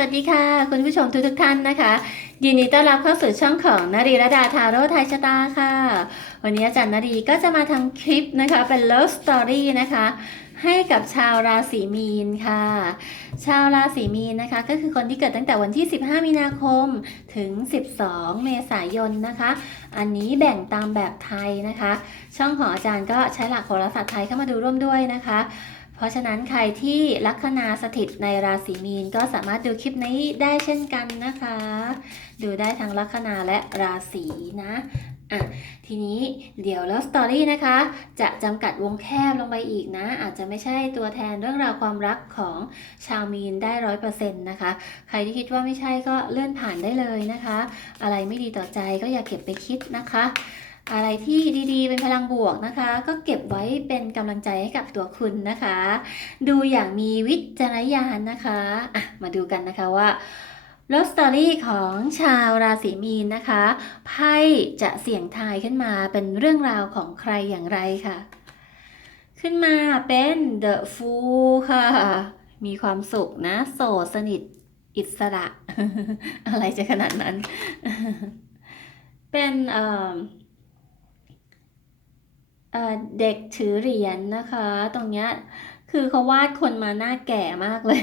วัสดีค่ะ คุณผู้ชมทุกทุกท่านนะคะ ยินดีต้อนรับเข้าสู่ช่องของนารีระดาทาโร่ไทยชะตาค่ะ วันนี้อาจารย์นารีก็จะมาทำคลิปนะคะเป็น Love Story นะคะ ให้กับชาวราศีมีนค่ะ ชาวราศีมีนนะคะ ก็คือคนที่เกิดตั้งแต่วันที่ 15 มีนาคมถึง 12 เมษายนนะคะ อันนี้แบ่งตามแบบไทยนะคะ ช่องของอาจารย์ก็ใช้หลักโหราศาสตร์ไทยเข้ามาดูร่วมด้วยนะคะ เพราะฉะนั้นใครที่ลัคนาสถิตในราศีมีนก็สามารถดูคลิปนี้ได้เช่นกันนะคะ ดูได้ทั้งลัคนาและราศีนะอะทีนี้เดี๋ยวแล้วสตอรี่นะคะ จะจำกัดวงแคบลงไปอีกนะ อาจจะไม่ใช่ตัวแทนเรื่องราวความรักของชาวมีนได้ร้อยเปอร์เซ็นต์นะคะ ใครที่คิดว่าไม่ใช่ก็เลื่อนผ่านได้เลยนะคะ อะไรไม่ดีต่อใจก็อย่าเก็บไปคิดนะคะ อะไรที่ดีๆ เป็นพลังบวกนะคะ ก็เก็บไว้เป็นกำลังใจให้กับตัวคุณนะคะ ดูอย่างมีวิจารณญาณนะคะะมาดูกันนะคะว่า Love Story ของชาวราศีมีนนะคะไพ่จะเสี่ยงทายขึ้นมาเป็นเรื่องราวของใครอย่างไรค่ะ ขึ้นมาเป็น The Fool ค่ะ มีความสุขนะ โสดสนิทอิสระ อะไรจะขนาดนั้น เป็นเอ่อ เด็กถือเหรียญนะคะ ตรงเนี้ยคือเขาวาดคนมาหน้าแก่มากเลย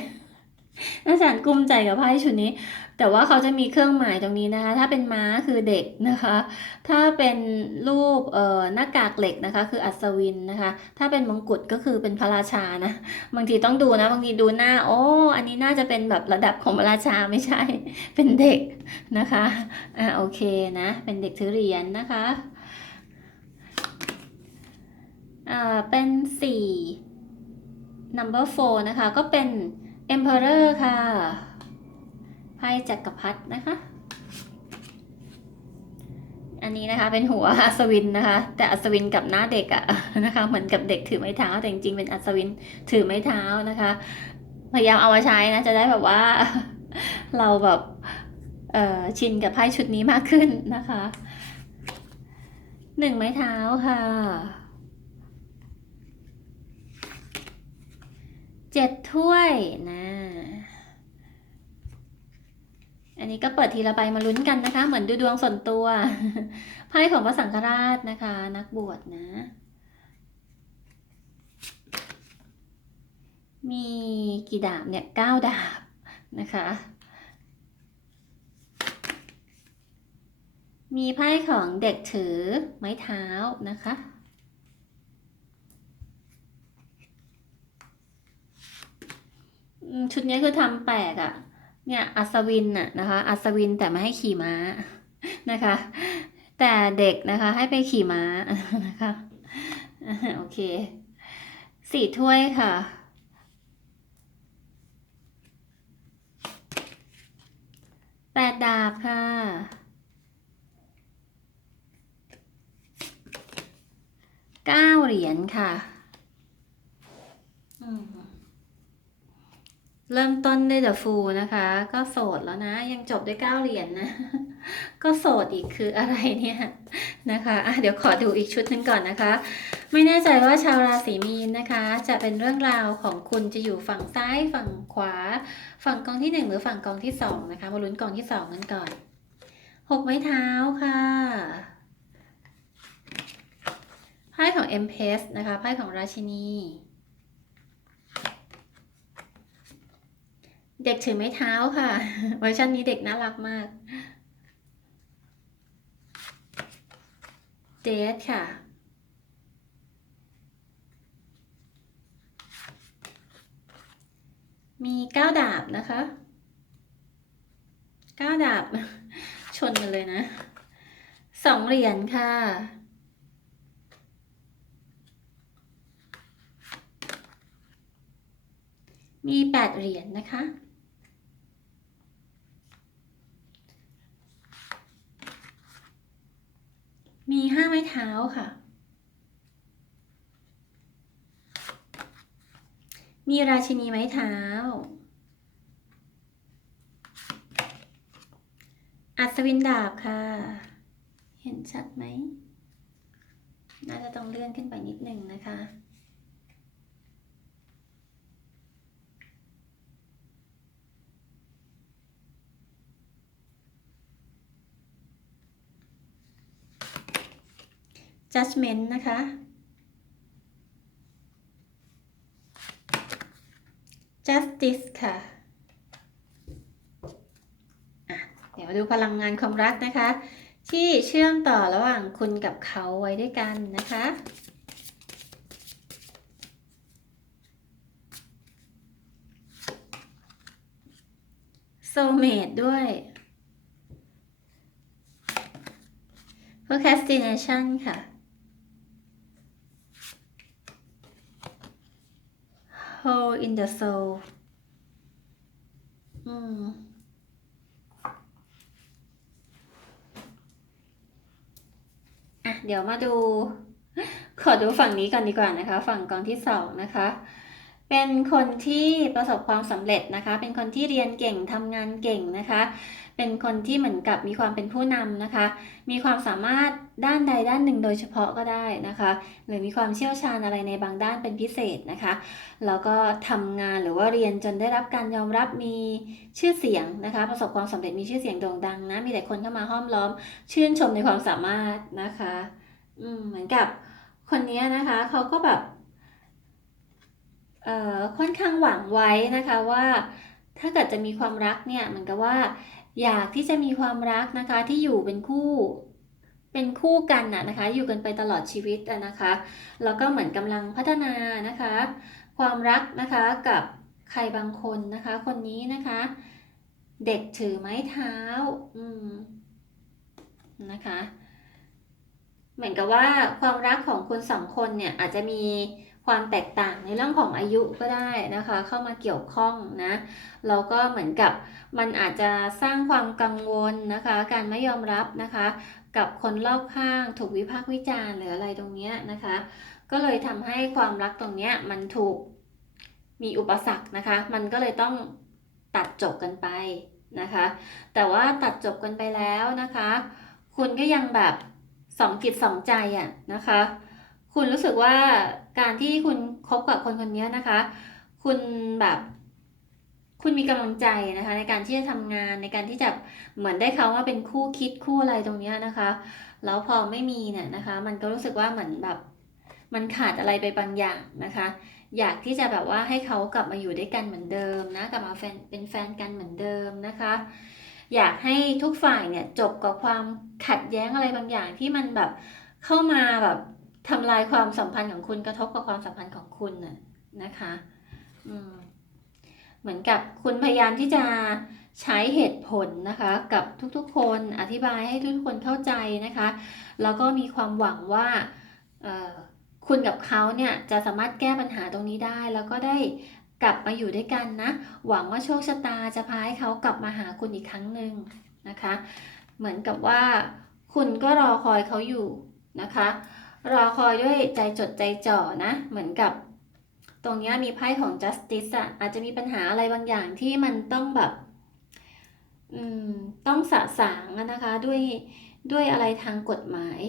อาจารย์กุ้มใจกับไพ่ชุดนี้ แต่ว่าเขาจะมีเครื่องหมายตรงนี้นะคะ ถ้าเป็นม้าคือเด็กนะคะ ถ้าเป็นรูปเอ่อหน้ากากเหล็กนะคะ คืออัศวินนะคะ ถ้าเป็นมงกุฎก็คือเป็นพระราชานะ บางทีต้องดูนะบางทีดูหน้าโอ้อันนี้น่าจะเป็นแบบระดับของพระราชาไม่ใช่ เป็นเด็กนะคะอ่าโอเคนะ เป็นเด็กถือเหรียญนะคะ เป็นสี่ number four นะคะ ก็เป็น emperor ค่ะไพ่จักรพรรดินะคะ อันนี้นะคะเป็นหัวอัศวินนะคะ แต่อัศวินกับหน้าเด็กอะนะคะ เหมือนกับเด็กถือไม้เท้า แต่จริงๆเป็นอัศวินถือไม้เท้านะคะ พยายามเอามาใช้นะ จะได้แบบว่าเราแบบชินกับไพ่ชุดนี้มากขึ้นนะคะหนึ่งไม้เท้าค่ะ เจ็ดถ้วยนะอันนี้ก็เปิดทีละใบมาลุ้นกันนะคะ เหมือนดูดวงส่วนตัวไพ่ของพระสังฆราชนะคะ นักบวชนะ มีกี่ดาบเนี่ยเก้าดาบนะคะ มีไพ่ของเด็กถือไม้เท้านะคะ อืม ชุดนี้คือทำแปลกอะ่ะ เนี่ยอัศวินน่ะนะคะ อัศวินแต่ไม่ให้ขี่ม้านะคะ แต่เด็กนะคะให้ไปขี่ม้านะคะโอเคสี่ถ้วยค่ะแปดดาบค่ะเก้าเหรียญค่ะอืม เริ่มต้นด้วย The Fool นะคะ ก็โสดแล้วนะ ยังจบด้วยเก้าเหรียญนนะ ก็โสดอีกคืออะไรเนี่ยนะคะอะเดี๋ยวขอดูอีกชุดหนึ่งก่อนนะคะ ไม่แน่ใจว่าชาวราศีมีนนะคะ จะเป็นเรื่องราวของคุณจะอยู่ฝั่งซ้ายฝั่งขวา ฝั่งกองที่หนึ่งหรือฝั่งกองที่สองนะคะมาลุ้นกองที่สองกันก่อนหกไม้เท้าค่ะไพ่ของ e m p r e s s นะคะไพ่ของราชินี เด็กถือไม้เท้าค่ะ เวอร์ชันนี้เด็กน่ารักมากเดทค่ะ มีเก้าดาบนะคะเก้าดาบ ชนกันเลยนะสองเหรียญค่ะมีแปดเหรียญนะคะ มีห้าไม้เท้าค่ะ มีราชินีไม้เท้า อัศวินดาบค่ะ เห็นชัดไหม น่าจะต้องเลื่อนขึ้นไปนิดนึงนะคะ judgment นะคะ justice ค่ะะเดี๋ยวมาดูพลังงานความรักนะคะ ที่เชื่อมต่อระหว่างคุณกับเขาไว้ด้วยกันนะคะ soulmate ด้วย procrastination ค่ะ hole in the soul อืมอะเดี๋ยวมาดู ขอดูฝั่งนี้ก่อนดีกว่านะคะ ฝั่งกองที่สองนะคะ เป็นคนที่ประสบความสำเร็จนะคะ เป็นคนที่เรียนเก่งทำงานเก่งนะคะ เป็นคนที่เหมือนกับมีความเป็นผู้นำนะคะ มีความสามารถ ด้านใดด้านหนึ่งโดยเฉพาะก็ได้นะคะ หรือมีความเชี่ยวชาญอะไรในบางด้านเป็นพิเศษนะคะ แล้วก็ทำงานหรือว่าเรียนจนได้รับการยอมรับมีชื่อเสียงนะคะ ประสบความสำเร็จมีชื่อเสียงโด่งดังนะ มีแต่คนเข้ามาห้อมล้อม ชื่นชมในความสามารถนะคะอืมเหมือนกับคนนี้นะคะเขาก็แบบเอ่อค่อนข้างหวังไว้นะคะว่าถ้าเกิดจะมีความรักเนี่ยเหมือนกับว่าอยากที่จะมีความรักนะคะที่อยู่เป็นคู่ เป็นคู่กันน่ะนะคะ อยู่กันไปตลอดชีวิตอะนะคะ แล้วก็เหมือนกำลังพัฒนานะคะ ความรักนะคะกับใครบางคนนะคะ คนนี้นะคะ เด็กถือไม้เท้าอืมนะคะ เหมือนกับว่าความรักของคุณสองคนเนี่ยอาจจะมีความแตกต่างในเรื่องของอายุก็ได้นะคะ เข้ามาเกี่ยวข้องนะแล้วก็เหมือนกับมันอาจจะสร้างความกังวลนะคะ การไม่ยอมรับนะคะ กับคนรอบข้างถูกวิพากษ์วิจารณ์หรืออะไรตรงเนี้ยนะคะ ก็เลยทำให้ความรักตรงเนี้ยมันถูกมีอุปสรรคนะคะ มันก็เลยต้องตัดจบกันไปนะคะ แต่ว่าตัดจบกันไปแล้วนะคะ คุณก็ยังแบบสองจิตสองใจอะนะคะ คุณรู้สึกว่าการที่คุณคบกับคนคนนี้นะคะ คุณแบบ คุณมีกำลังใจนะคะ ในการที่จะทำงานในการที่จะเหมือนได้เขาว่าเป็นคู่คิดคู่อะไรตรงเนี้ยนะคะ แล้วพอไม่มีเนี่ยนะคะ มันก็รู้สึกว่าเหมือนแบบมันขาดอะไรไปบางอย่างนะคะ อยากที่จะแบบว่าให้เขากลับมาอยู่ด้วยกันเหมือนเดิมนะกลับมาแฟนเป็นแฟนกันเหมือนเดิมนะคะ อยากให้ทุกฝ่ายเนี่ยจบกับความขัดแย้งอะไรบางอย่างที่มันแบบเข้ามาแบบทำลายความสัมพันธ์ของคุณกระทบกับความสัมพันธ์ของคุณน่ะนะคะ อืม เหมือนกับคุณพยายามที่จะใช้เหตุผลนะคะกับทุกๆคนอธิบายให้ทุกคนเข้าใจนะคะ แล้วก็มีความหวังว่าคุณกับเขาเนี่ยจะสามารถแก้ปัญหาตรงนี้ได้ แล้วก็ได้กลับมาอยู่ด้วยกันนะ หวังว่าโชคชะตาจะพาให้เขากลับมาหาคุณอีกครั้งหนึ่งนะคะ เหมือนกับว่า คุณก็รอคอยเขาอยู่นะคะ รอคอยด้วยใจจดใจจ่อนะ เหมือนกับ ตรงนี้มีไพ่ของ justice อะอาจจะมีปัญหาอะไรบางอย่างที่มันต้องแบบต้องสะสางนะคะด้วยด้วยอะไรทางกฎหมาย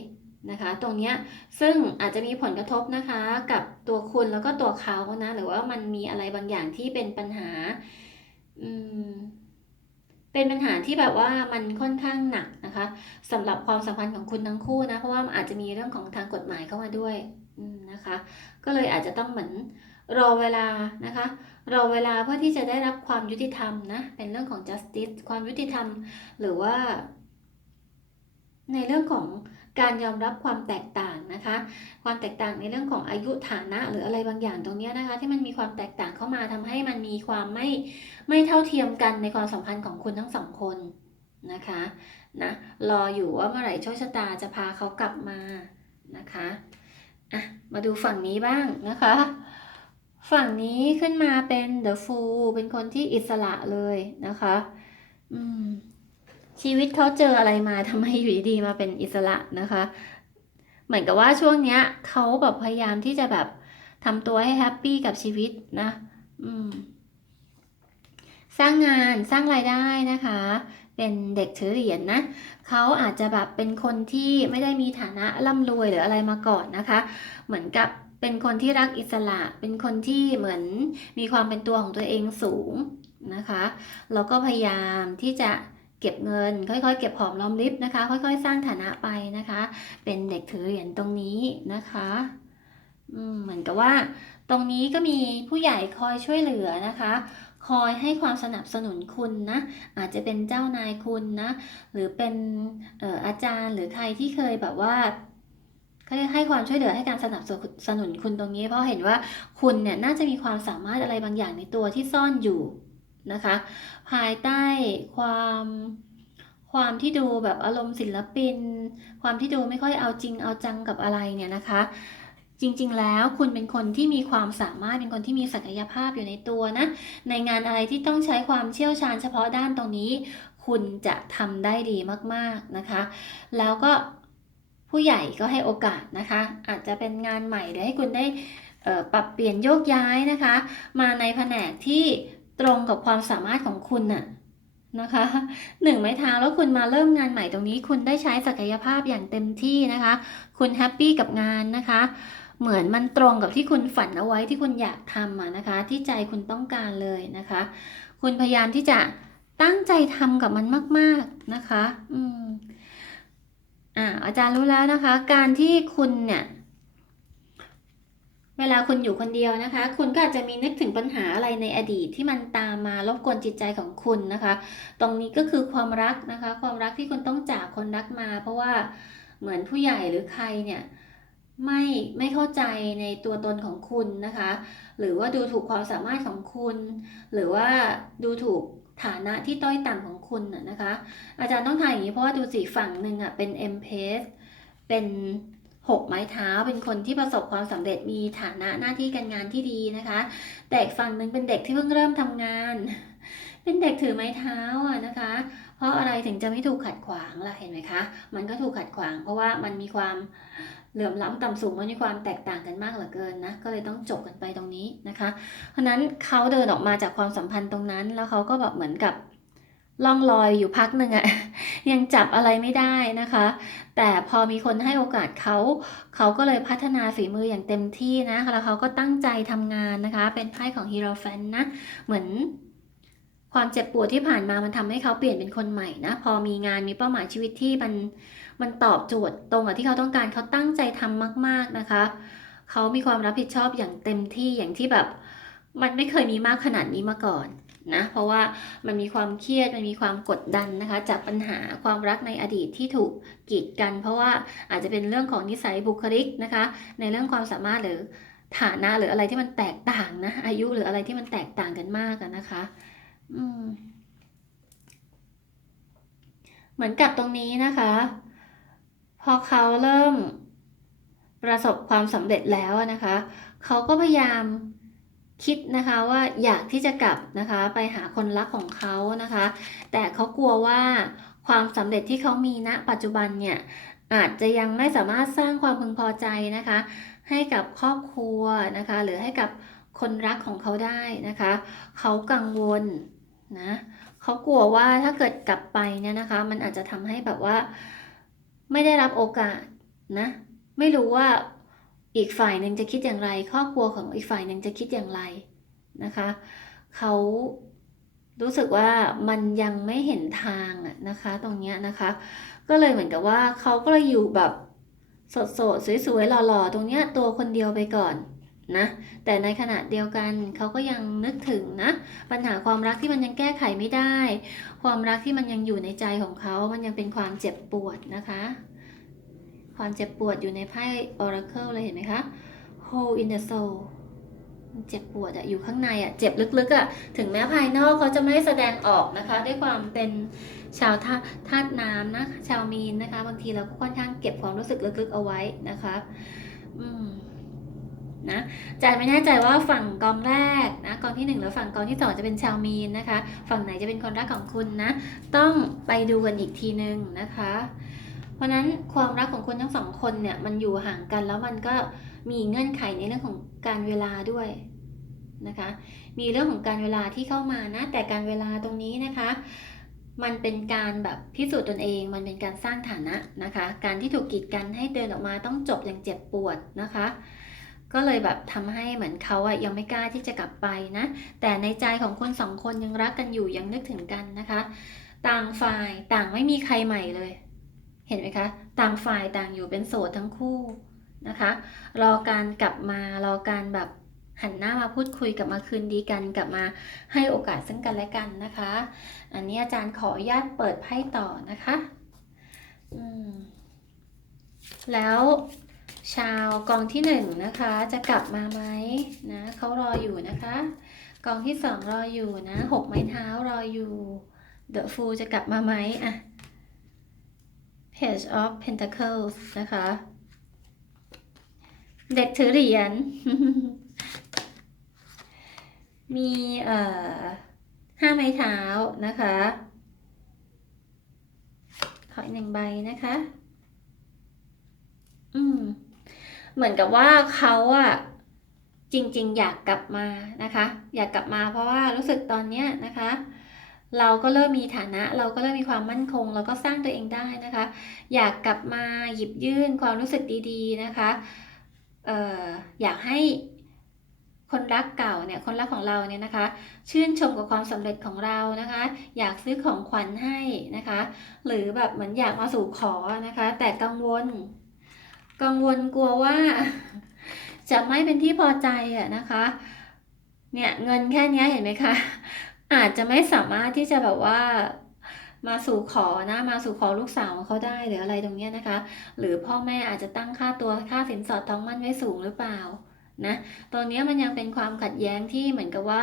นะคะ ตรงนี้ซึ่งอาจจะมีผลกระทบนะคะกับตัวคุณแล้วก็ตัวเขานะหรือว่ามันมีอะไรบางอย่างที่เป็นปัญหาเป็นปัญหาที่แบบว่ามันค่อนข้างหนักนะคะสำหรับความสัมพันธ์ของคุณทั้งคู่นะเพราะว่าอาจจะมีเรื่องของทางกฎหมายเข้ามาด้วยนะคะ ก็เลยอาจจะต้องเหมือน รอเวลานะคะ รอเวลาเพื่อที่จะได้รับความยุติธรรมนะ เป็นเรื่องของ justice ความยุติธรรม หรือว่า ในเรื่องของการยอมรับความแตกต่างนะคะ ความแตกต่างในเรื่องของอายุฐานะ หรืออะไรบางอย่างตรงนี้นะคะ ที่มันมีความแตกต่างเข้ามาทำให้มันมีความไม่ไม่เท่าเทียมกันในความสัมพันธ์ของคุณทั้งสองคนนะคะนะรออยู่ว่าเมื่อไหร่โชคชะตาจะพาเขากลับมานะคะอะมาดูฝั่งนี้บ้างนะคะ ฝั่งนี้ขึ้นมาเป็น the fool เป็นคนที่อิสระเลยนะคะอืมชีวิตเขาเจออะไรมาทำไมอยู่ดีๆมาเป็นอิสระนะคะ เหมือนกับว่าช่วงเนี้ยเขาแบบพยายามที่จะแบบทำตัวให้แฮปปี้กับชีวิตนะอืมสร้างงานสร้างรายได้นะคะ เป็นเด็กถือเหรียญนะเขาอาจจะแบบเป็นคนที่ไม่ได้มีฐานะร่ำรวยหรืออะไรมาก่อนนะคะ เหมือนกับ เป็นคนที่รักอิสระ เป็นคนที่เหมือนมีความเป็นตัวของตัวเองสูงนะคะแล้วก็พยายามที่จะเก็บเงิน ค่อยๆ เก็บหอมรอมริบนะคะ ค่อยๆ สร้างฐานะไปนะคะ เป็นเด็กถือเหรียญตรงนี้นะคะเหมือนกับว่า ตรงนี้ก็มีผู้ใหญ่คอยช่วยเหลือนะคะ คอยให้ความสนับสนุนคุณนะ อาจจะเป็นเจ้านายคุณนะ หรือเป็นอออาจารย์หรือใครที่เคยแบบว่า เขาเรียให้ความช่วยเหลือให้การสนับสนุนคุณตรงนี้ เพราะเห็นว่าคุณเนี่ยน่าจะมีความสามารถอะไรบางอย่างในตัวที่ซ่อนอยู่นะคะ ภายใต้ความความที่ดูแบบอารมณ์ศิลปิน ความที่ดูไม่ค่อยเอาจริงเอาจังกับอะไรเนี่ยนะคะ จริงๆแล้วคุณเป็นคนที่มีความสามารถเป็นคนที่มีศักยภาพอยู่ในตัวนะในงานอะไรที่ต้องใช้ความเชี่ยวชาญเฉพาะด้านตรงนี้ คุณจะทำได้ดีมากๆนะคะ แล้วก็ ผู้ใหญ่ก็ให้โอกาสนะคะ อาจจะเป็นงานใหม่หรือให้คุณได้ปรับเปลี่ยนโยกย้ายนะคะ มาในแผนกที่ตรงกับความสามารถของคุณน่ะนะคะหนึ่งไม้เท้าแล้วคุณมาเริ่มงานใหม่ตรงนี้คุณได้ใช้ศักยภาพอย่างเต็มที่นะคะ คุณแฮปปี้กับงานนะคะ เหมือนมันตรงกับที่คุณฝันเอาไว้ที่คุณอยากทำนะคะ ที่ใจคุณต้องการเลยนะคะ คุณพยายามที่จะตั้งใจทำกับมันมาก ๆนะคะ อืม อ่าอาจารย์รู้แล้วนะคะ การที่คุณเนี่ยเวลาคุณอยู่คนเดียวนะคะ คุณก็อาจจะมีนึกถึงปัญหาอะไรในอดีตที่มันตามมารบกวนจิตใจของคุณนะคะ ตรงนี้ก็คือความรักนะคะ ความรักที่คุณต้องจากคนรักมา เพราะว่าเหมือนผู้ใหญ่หรือใครเนี่ยไม่ไม่เข้าใจในตัวตนของคุณนะคะ หรือว่าดูถูกความสามารถของคุณ หรือว่าดูถูก ฐานะที่ต้อยต่ำของคุณน่ะนะคะ อาจารย์ต้องทายอย่างนี้เพราะว่าดูสิฝั่งหนึ่งอะเป็น m p s เป็นหกไม้เท้าเป็นคนที่ประสบความสำเร็จมีฐานะหน้าที่การงานที่ดีนะคะ แต่อีกฝั่งหนึ่งเป็นเด็กที่เพิ่งเริ่มทำงาน เป็นเด็กถือไม้เท้าอะนะคะ เพราะอะไรถึงจะไม่ถูกขัดขวางล่ะเห็นไหมคะ มันก็ถูกขัดขวาง เพราะว่ามันมีความ เหลื่อมล้ำต่ำสูงมันมีความแตกต่างกันมากเหลือเกินนะก็เลยต้องจบกันไปตรงนี้นะคะ เพราะฉะนั้นเขาเดินออกมาจากความสัมพันธ์ตรงนั้น แล้วเขาก็แบบเหมือนกับล่องลอยอยู่พักหนึ่งอะยังจับอะไรไม่ได้นะคะ แต่พอมีคนให้โอกาสเขาเขาก็เลยพัฒนาฝีมืออย่างเต็มที่นะแล้วเขาก็ตั้งใจทำงานนะคะ เป็นไพ่ของฮีโร่แฟนนะเหมือนความเจ็บปวดที่ผ่านมามันทำให้เขาเปลี่ยนเป็นคนใหม่นะ พอมีงานมีเป้าหมายชีวิตที่มัน มันตอบโจทย์ตรงกับที่เขาต้องการเขาตั้งใจทำมาก ๆนะคะ เขามีความรับผิดชอบอย่างเต็มที่อย่างที่แบบ มันไม่เคยมีมากขนาดนี้มาก่อนนะเพราะว่ามันมีความเครียดมันมีความกดดันนะคะ จากปัญหาความรักในอดีตที่ถูกกีดกัน เพราะว่าอาจจะเป็นเรื่องของนิสัยบุคลิกนะคะ ในเรื่องความสามารถหรือฐานะหรืออะไรที่มันแตกต่างนะอายุหรืออะไรที่มันแตกต่างกันมากนะคะ อืมเหมือนกับตรงนี้นะคะ พอเขาเริ่มประสบความสำเร็จแล้วนะคะ เขาก็พยายามคิดนะคะว่าอยากที่จะกลับนะคะไปหาคนรักของเขานะคะ แต่เขากลัวว่าความสำเร็จที่เขามีณปัจจุบันเนี่ยอาจจะยังไม่สามารถสร้างความพึงพอใจนะคะ ให้กับครอบครัวนะคะ หรือให้กับคนรักของเขาได้นะคะ เขากังวลนะเขากลัวว่าถ้าเกิดกลับไปเนี่ยนะคะ มันอาจจะทำให้แบบว่า ไม่ได้รับโอกาสนะ ไม่รู้ว่าอีกฝ่ายหนึ่งจะคิดอย่างไร ครอบครัวของอีกฝ่ายหนึ่งจะคิดอย่างไรนะคะ เขารู้สึกว่ามันยังไม่เห็นทางอะนะคะ ตรงเนี้ยนะคะ ก็เลยเหมือนกับว่าเขาก็เลยอยู่แบบสดสดๆสวยๆหล่อๆ ตรงเนี้ยตัวคนเดียวไปก่อน นะแต่ในขณะเดียวกันเขาก็ยังนึกถึงนะ ปัญหาความรักที่มันยังแก้ไขไม่ได้ ความรักที่มันยังอยู่ในใจของเขา มันยังเป็นความเจ็บปวดนะคะ ความเจ็บปวดอยู่ในไพ่ Oracle เลยเห็นไหมคะ Hole in the soul เจ็บปวดอะอยู่ข้างในอะเจ็บลึกๆอะถึงแม้ภายนอกเขาจะไม่แสดงออกนะคะ ด้วยความเป็นชาวธาธาตุน้ำนะชาวมีนนะคะ บางทีเราก็ค่อนข้างเก็บความรู้สึกลึกๆเอาไว้นะคะ อืม นะจายไม่แน่ใจว่าฝั่งกองแรกนะกองที่หนึ่งหรือฝั่งกองที่สองจะเป็นชาวมีนนะคะ ฝั่งไหนจะเป็นคนรักของคุณนะ ต้องไปดูกันอีกทีนึงนะคะ เพราะฉะนั้นความรักของคุณทั้งสองคนเนี่ยมันอยู่ห่างกันแล้วมันก็มีเงื่อนไขในเรื่องของการเวลาด้วยนะคะ มีเรื่องของการเวลาที่เข้ามานะ แต่การเวลาตรงนี้นะคะ มันเป็นการแบบพิสูจน์ตนเอง มันเป็นการสร้างฐานะนะคะ การที่ถูกกีดกันให้เดินออกมาต้องจบอย่างเจ็บปวดนะคะ ก็เลยแบบทำให้เหมือนเขาอะยังไม่กล้าที่จะกลับไปนะ แต่ในใจของคนสองคนยังรักกันอยู่ยังนึกถึงกันนะคะ ต่างฝ่ายต่างไม่มีใครใหม่เลย เห็นไหมคะ ต่างฝ่ายต่างอยู่เป็นโสดทั้งคู่นะคะ รอการกลับมารอการแบบหันหน้ามาพูดคุยกลับมาคืนดีกันกลับมาให้โอกาสซึ่งกันและกันนะคะ อันนี้อาจารย์ขออนุญาตเปิดไพ่ต่อนะคะ อืม แล้ว ชาวกองที่หนึ่งนะคะจะกลับมาไหมนะเขารออยู่นะคะ กองที่สองรออยู่นะหกไม้เท้ารออยู่ The Fool จะกลับมาไหมอะ Page of Pentacles นะคะ เด็กถือเหรียญ มีเอ่อห้าไม้เท้านะคะ ขออีกหนึ่งใบนะคะ อืม เหมือนกับว่าเขาอะจริง ๆ อยากกลับมานะคะ อยากกลับมาเพราะว่ารู้สึกตอนเนี้ยนะคะ เราก็เริ่มมีฐานะ เราก็เริ่มมีความมั่นคง เราก็สร้างตัวเองได้นะคะ อยากกลับมาหยิบยื่นความรู้สึกดีๆนะคะเอ่ออยากให้คนรักเก่าเนี่ยคนรักของเราเนี่ยนะคะ ชื่นชมกับความสำเร็จของเรานะคะ อยากซื้อของขวัญให้นะคะ หรือแบบเหมือนอยากมาสู่ขอนะคะ แต่กังวล กังวลกลัวว่า จะไม่เป็นที่พอใจอะนะคะ เนี่ยเงินแค่เนี้ยเห็นไหมคะ อาจจะไม่สามารถที่จะแบบว่ามาสู่ขอนะมาสู่ขอลูกสาวเขาได้หรืออะไรตรงเนี้ยนะคะ หรือพ่อแม่อาจจะตั้งค่าตัวค่าสินสอดทองมั่นไว้สูงหรือเปล่านะตอนนี้ยมันยังเป็นความขัดแย้งที่เหมือนกับว่า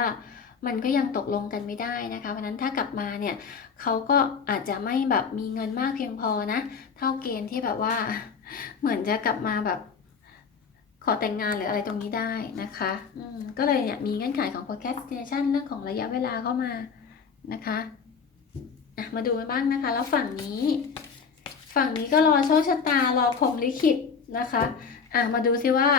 มันก็ยังตกลงกันไม่ได้นะคะ เพราะนั้นถ้ากลับมาเนี่ยเขาก็อาจจะไม่แบบมีเงินมากเพียงพอนะ เท่าเกณฑ์ที่แบบว่า เหมือนจะกลับมาแบบขอแต่งงานหรืออะไรตรงนี้ได้นะคะอืมก็เลยเนี่ยมีเงื่อนไขของ procrastination เรื่องของระยะเวลาเข้ามานะคะอะมาดูกันบ้างนะคะ แล้วฝั่งนี้ ฝั่งนี้ก็รอโชคชะตารอพรหมลิขิตนะคะอะมาดูซิว่า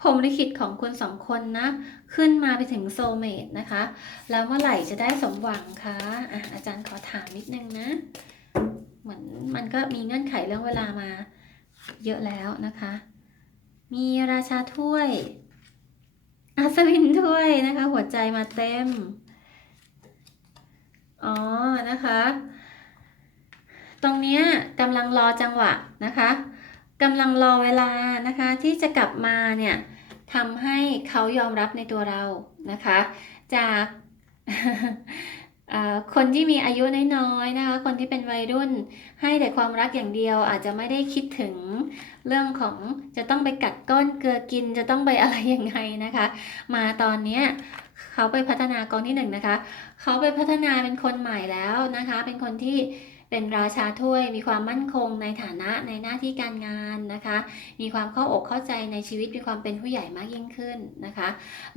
พรหมลิขิตของคุณสองคนนะ ขึ้นมาไปถึงโซเมตนะคะ แล้วเมื่อไหร่จะได้สมหวังคะอะอาจารย์ขอถามนิดนึงนะ เหมือนมันก็มีเงื่อนไขเรื่องเวลามา เยอะแล้วนะคะ มีราชาถ้วยอัศวินถ้วยนะคะ หัวใจมาเต็ม อ๋อนะคะ ตรงเนี้ยกำลังรอจังหวะนะคะกำลังรอเวลานะคะ ที่จะกลับมาเนี่ยทำให้เขายอมรับในตัวเรานะคะ จาก คนที่มีอายุน้อยๆนะคะ คนที่เป็นวัยรุ่น ให้แต่ความรักอย่างเดียวอาจจะไม่ได้คิดถึงเรื่องของจะต้องไปกัดก้อนเกลือกินจะต้องไปอะไรยังไงนะคะ มาตอนเนี้ยเขาไปพัฒนากองที่หนึ่งนะคะ เขาไปพัฒนาเป็นคนใหม่แล้วนะคะ เป็นคนที่ เป็นราชาถ้วยมีความมั่นคงในฐานะในหน้าที่การงานนะคะ มีความเข้าอกเข้าใจในชีวิตมีความเป็นผู้ใหญ่มากยิ่งขึ้นนะคะ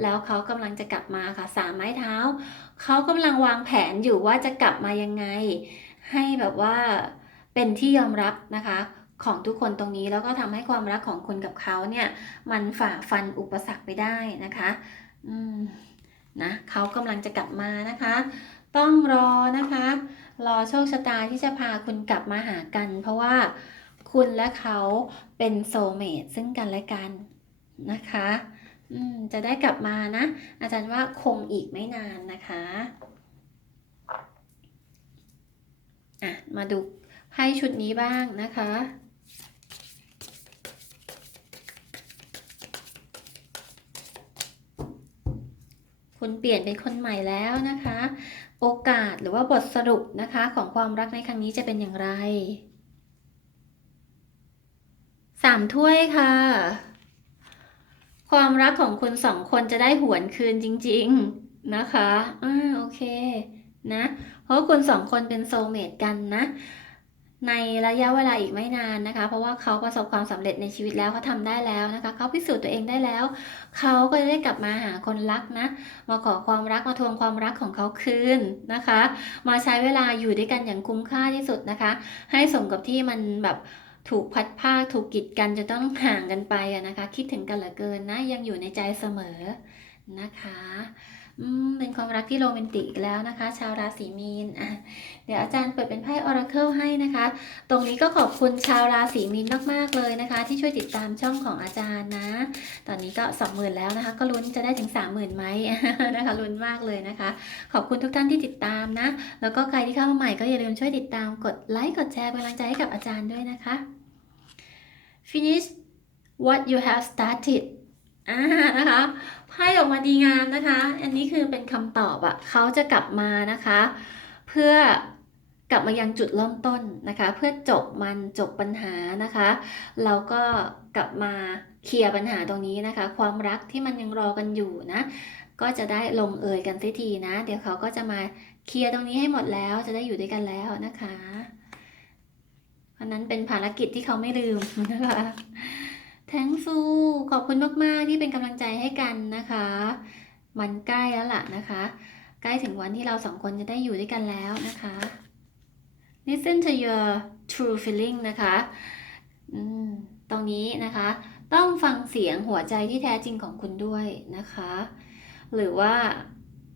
แล้วเขากำลังจะกลับมาค่ะสามไม้เท้า เขากำลังวางแผนอยู่ว่าจะกลับมายังไง ให้แบบว่าเป็นที่ยอมรับนะคะของทุกคนตรงนี้แล้วก็ทำให้ความรักของคุณกับเขาเนี่ยมันฝ่าฟันอุปสรรคไปได้นะคะ อืมนะเขากำลังจะกลับมานะคะ ต้องรอนะคะ รอโชคชะตาที่จะพาคุณกลับมาหากัน เพราะว่าคุณและเขาเป็นโซเมตซึ่งกันและกันนะคะจะได้กลับมานะ อาจารย์ว่าคงอีกไม่นานนะคะอะมาดูไพ่ชุดนี้บ้างนะคะ คุณเปลี่ยนเป็นคนใหม่แล้วนะคะ โอกาสหรือว่าบทสรุปนะคะของความรักในครั้งนี้จะเป็นอย่างไรสามถ้วยค่ะ ความรักของคุณสองคนจะได้หวนคืนจริง ๆนะคะอ่าโอเคนะ เพราะคุณสองคนเป็นโซเมตกันนะ ในระยะเวลาอีกไม่นานนะคะ เพราะว่าเขาประสบความสำเร็จในชีวิตแล้วเขาทำได้แล้วนะคะเขาพิสูจน์ตัวเองได้แล้ว เขาก็จะได้กลับมาหาคนรักนะ มาขอความรักมาทวงความรักของเขาคืนนะคะ มาใช้เวลาอยู่ด้วยกันอย่างคุ้มค่าที่สุดนะคะ ให้สมกับที่มันแบบถูกพัดภาคถูกกีดกันจะต้องห่างกันไปนะคะ คิดถึงกันเหลือเกินนะยังอยู่ในใจเสมอนะคะ อืมเป็นความรักที่โรแมนติกแล้วนะคะ ชาวราศีมีนอะเดี๋ยวอาจารย์เปิดเป็นไพ่ Oracle ให้นะคะ ตรงนี้ก็ขอบคุณชาวราศีมีนมากๆเลยนะคะ ที่ช่วยติดตามช่องของอาจารย์นะ ตอนนี้ก็สองหมื่นแล้วนะคะ ก็ลุ้นจะได้ถึงสามหมื่นไหมนะคะลุ้นมากเลยนะคะ ขอบคุณทุกท่านที่ติดตามนะ แล้วก็ใครที่เข้ามาใหม่ก็อย่าลืมช่วยติดตามกดไลค์กดแชร์เป็นกำลังใจให้กับอาจารย์ด้วยนะคะ finish what you have started อ่านะคะไพ่ออกมาดีงามนะคะ อันนี้คือเป็นคำตอบอะเขาจะกลับมานะคะ เพื่อกลับมายังจุดเริ่มต้นนะคะ เพื่อจบมันจบปัญหานะคะแล้วก็กลับมาเคลียร์ปัญหาตรงนี้นะคะ ความรักที่มันยังรอกันอยู่นะ ก็จะได้ลงเอยกันสักทีนะ เดี๋ยวเขาก็จะมาเคลียร์ตรงนี้ให้หมดแล้วจะได้อยู่ด้วยกันแล้วนะคะ เพราะนั้นเป็นภารกิจที่เขาไม่ลืมนะคะ แทงฟูขอบคุณมาก ๆ ที่เป็นกำลังใจให้กันนะคะ มันใกล้แล้วล่ะนะคะ ใกล้ถึงวันที่เราสองคนจะได้อยู่ด้วยกันแล้วนะคะ listen to your true feeling นะคะตรงนี้นะคะ ต้องฟังเสียงหัวใจที่แท้จริงของคุณด้วยนะคะ หรือว่า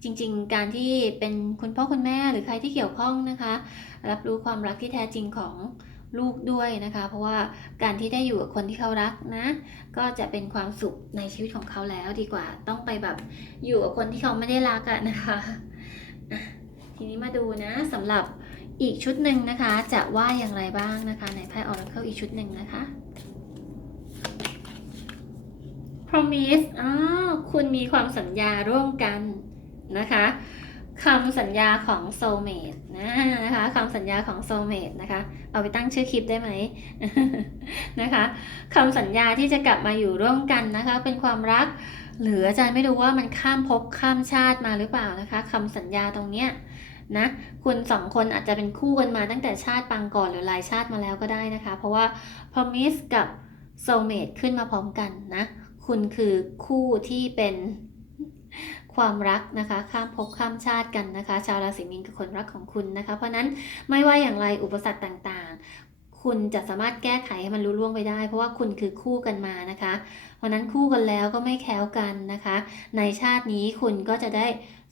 จริงๆ การที่เป็นคุณพ่อคุณแม่หรือใครที่เกี่ยวข้องนะคะ รับรู้ความรักที่แท้จริงของ ลูกด้วยนะคะ เพราะว่าการที่ได้อยู่กับคนที่เขารักนะ ก็จะเป็นความสุขในชีวิตของเขาแล้วดีกว่า ต้องไปแบบอยู่กับคนที่เขาไม่ได้รักอะนะคะทีนี้มาดูนะสำหรับอีกชุดหนึ่งนะคะ จะว่าอย่างไรบ้างนะคะ ในไพ่ Oracle อีกชุดหนึ่งนะคะ promise อ้าวคุณมีความสัญญาร่วมกันนะคะ คำสัญญาของ soulmate นะนะคะคำสัญญาของ soulmate นะคะ เอาไปตั้งชื่อคลิปได้ไหมนะคะคำสัญญาที่จะกลับมาอยู่ร่วมกันนะคะ เป็นความรัก หรืออาจารย์ไม่รู้ว่ามันข้ามภพข้ามชาติมาหรือเปล่านะคะคำสัญญาตรงเนี้ยนะคุณสองคนอาจจะเป็นคู่กันมาตั้งแต่ชาติปางก่อนหรือหลายชาติมาแล้วก็ได้นะคะ เพราะว่า promise กับ soulmate ขึ้นมาพร้อมกันนะ คุณคือคู่ที่เป็น ความรักนะคะข้ามภพข้ามชาติกันนะคะ ชาวราศีมีนคือคนรักของคุณนะคะ เพราะนั้นไม่ว่าอย่างไรอุปสรรคต่างๆ คุณจะสามารถแก้ไขให้มันรู้ล่วงไปได้ เพราะว่าคุณคือคู่กันมานะคะ เพราะนั้นคู่กันแล้วก็ไม่แค้วกันนะคะ ในชาตินี้คุณก็จะได้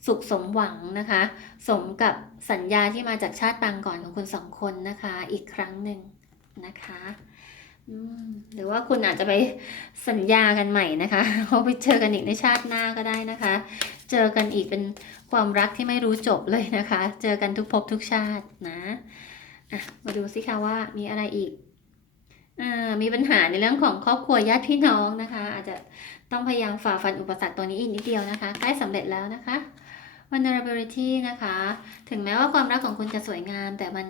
สุขสมหวังนะคะ สมกับสัญญาที่มาจากชาติปางก่อนของคุณสองคนนะคะ อีกครั้งหนึ่งนะคะหรือว่าคุณอาจจะไปสัญญากันใหม่นะคะเขาไปเจอกันอีกในชาติหน้าก็ได้นะคะ เจอกันอีกเป็นความรักที่ไม่รู้จบเลยนะคะ เจอกันทุกภพทุกชาตินะะมาดูสิคะว่ามีอะไรอีกอมีปัญหาในเรื่องของครอบครัวญาติพี่น้องนะคะ อาจจะต้องพยายามฝ่าฟันอุปสรรคตัวนี้อีกนิดเดียวนะคะใกล้สำเร็จแล้วนะคะ vulnerability นะคะ ถึงแม้ว่าความรักของคุณจะสวยงามแต่มัน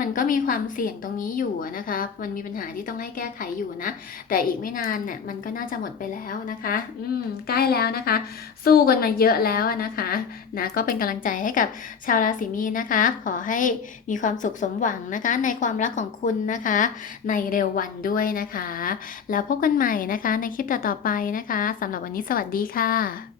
มันก็มีความเสี่ยงตรงนี้อยู่นะคะ มันมีปัญหาที่ต้องให้แก้ไขอยู่นะ แต่อีกไม่นานเนี่ยมันก็น่าจะหมดไปแล้วนะคะ อืมใกล้แล้วนะคะ สู้กันมาเยอะแล้วนะคะนะก็เป็นกำลังใจให้กับชาวราศีมีนนะคะ ขอให้มีความสุขสมหวังนะคะ ในความรักของคุณนะคะ ในเร็ววันด้วยนะคะ แล้วพบกันใหม่นะคะ ในคลิปต่อๆไปนะคะสำหรับวันนี้สวัสดีค่ะ